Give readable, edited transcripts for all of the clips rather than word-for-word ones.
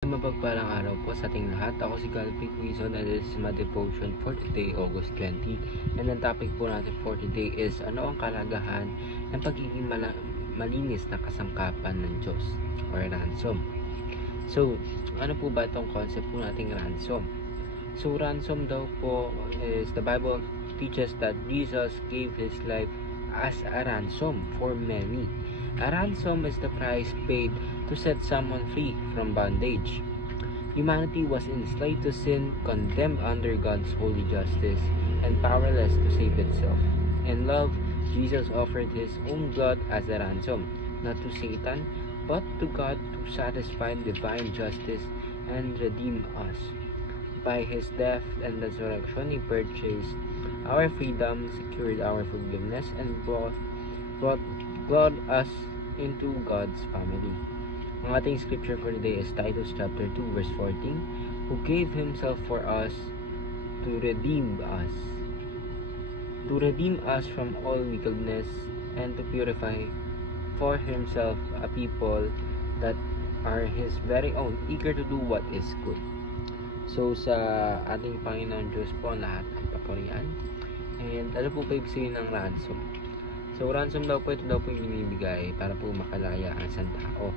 Mapagpalang araw po sa ating lahat. Ako si Calvin Quizon and this is my devotion for today, August 20. And ang topic po natin for today is ano ang kalagahan ng pagiging malinis na kasangkapan ng Diyos or ransom. So, ano po ba itong concept po nating ransom? So, ransom daw po is the Bible teaches that Jesus gave His life as a ransom for many. A ransom is the price paid to set someone free from bondage. Humanity was enslaved to sin, condemned under God's holy justice, and powerless to save itself. In love, Jesus offered His own blood as a ransom, not to Satan, but to God to satisfy divine justice and redeem us. By His death and resurrection, He purchased our freedom, secured our forgiveness, and brought us into God's family. Ang ating scripture for today is Titus chapter 2 verse 14, who gave Himself for us to redeem us from all wickedness and to purify for Himself a people that are His very own, eager to do what is good. So sa ating Panginoon Diyos po lahat ang papurihan. And ano po ba ibig sabihin ng ransom? So, ransom daw po, ito daw po yung binibigay para po makalaya ang isang tao.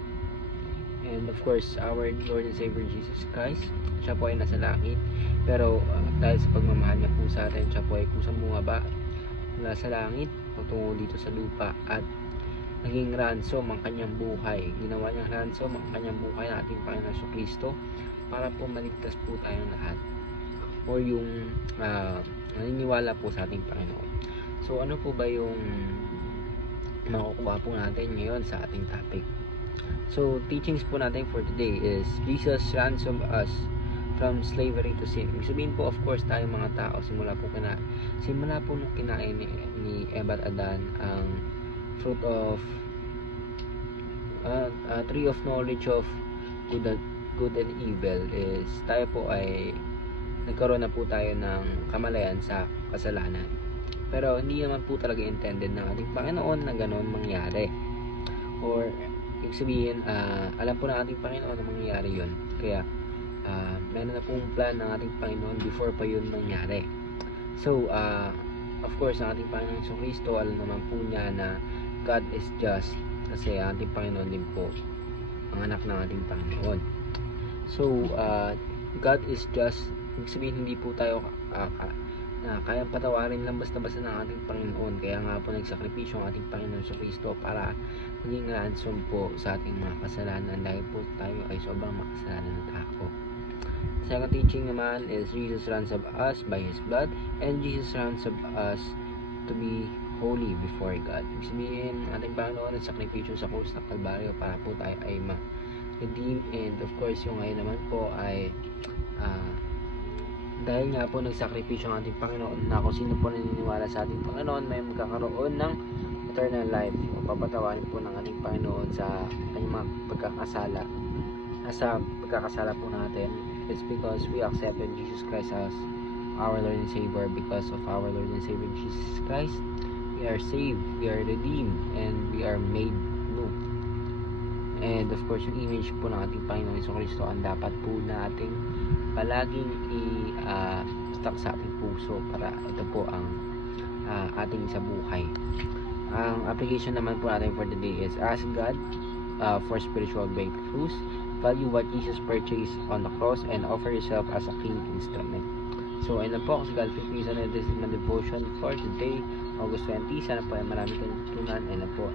And of course, our Lord and Savior Jesus Christ, siya po ay nasa langit. Pero dahil sa pagmamahal niya po sa atin, siya po ay kusang bumaba mula sa langit patungo dito sa lupa at naging ransom ang kanyang buhay. Ginawa niyang ransom ang kanyang buhay ng ating Panginoon Jesucristo para po maligtas po tayong lahat. O yung naniniwala po sa ating Panginoon. So, ano po ba yung makukuha po natin ngayon sa ating topic? So, teachings po natin for today is Jesus ransomed us from slavery to sin. Ibig sabihin po, of course, tayo mga tao, simula po nung kinain ni Eva at Adan ang fruit of tree of knowledge of good and evil, is tayo po ay nagkaroon na po tayo ng kamalayan sa kasalanan. Pero hindi naman po talaga intended ng ating Panginoon na ganoon mangyari. Or, ibig sabihin, alam po ng ating Panginoon na mangyayari yun. Kaya, meron na pong plan ng ating Panginoon before pa yun mangyari. So, of course, ang ating Panginoon Jesucristo, alam naman po niya na God is just. Kasi ang ating Panginoon din po ang anak ng ating Panginoon. So, God is just. Ibig sabihin, hindi po tayo na kayang patawarin lang basta-basta ng ating Panginoon. Kaya nga po nagsakripisyo ang ating Panginoon sa Kristo para maging ransom po sa ating mga kasalanan dahil po tayo ay sobrang makasalanan na tao. Second teaching naman is Jesus ransomed us by His blood, and Jesus ransomed us to be holy before God. Ibig sabihin, ating Panginoon nagsakripisyo sa krus ng Kalbaryo para po tayo ay ma-redeem. And of course, yung ngayon naman po ay dahil nga po nagsakripisyo ang ating Panginoon na kung sino po naniniwala sa ating Panginoon may magkakaroon ng eternal life o papatawarin po ng ating Panginoon sa kanyang mga pagkakasala. Sa pagkakasala po natin, it's because we accepted Jesus Christ as our Lord and Savior. Because of our Lord and Savior Jesus Christ, we are saved, we are redeemed, and we are made new. And of course, yung image po ng ating Panginoon Jesucristo ang dapat po nating palaging i-stock sa ating puso para ito po ang ating sa buhay. Ang application naman po natin for today is ask God for spiritual breakthroughs, value what Jesus purchased on the cross, and offer yourself as a clean instrument. So, ayun na po, ako si Calvin Quizon and this is my devotion for today, August 20. Sana po ay marami kayong natutunan. Ayun na po.